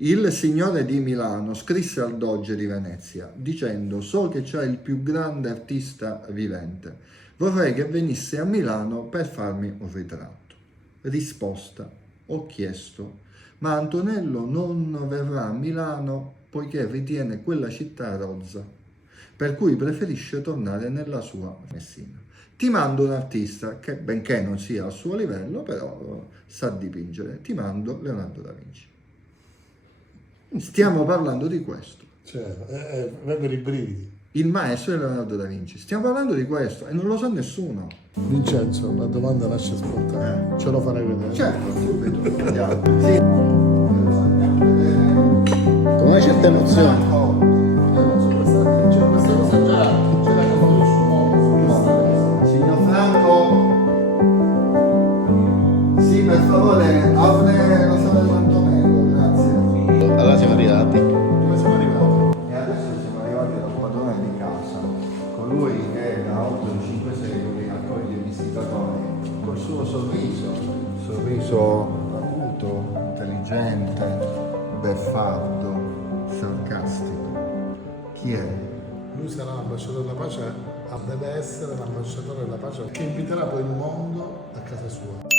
Il signore di Milano scrisse al Doge di Venezia dicendo: so che c'è il più grande artista vivente, vorrei che venisse a Milano per farmi un ritratto. Risposta: ho chiesto, ma Antonello non verrà a Milano poiché ritiene quella città rozza, per cui preferisce tornare nella sua Messina. Ti mando un artista che, benché non sia al suo livello, però sa dipingere. Ti mando Leonardo da Vinci. Stiamo parlando di questo. Cioè, vengono i brividi. Il maestro è Leonardo da Vinci. Stiamo parlando di questo e non lo sa nessuno. Vincenzo, la domanda nasce spontanea. Ce lo farei vedere. Certo, subito. Andiamo. Sì. Con una certa emozione. Questa cosa già ce l'ha fatto sul mondo. Signor Franco, sì, per favore, apre la sala dell'Antonello, grazie. Allora siamo arrivati. Dove siamo arrivati? E adesso siamo arrivati dal padrone di casa, colui che da oltre 5 secoli accoglie i visitatori col suo sorriso acuto, intelligente, beffardo, sarcastico. Chi è? Lui sarà l'ambasciatore della pace, deve essere l'ambasciatore della pace che inviterà poi il mondo a casa sua.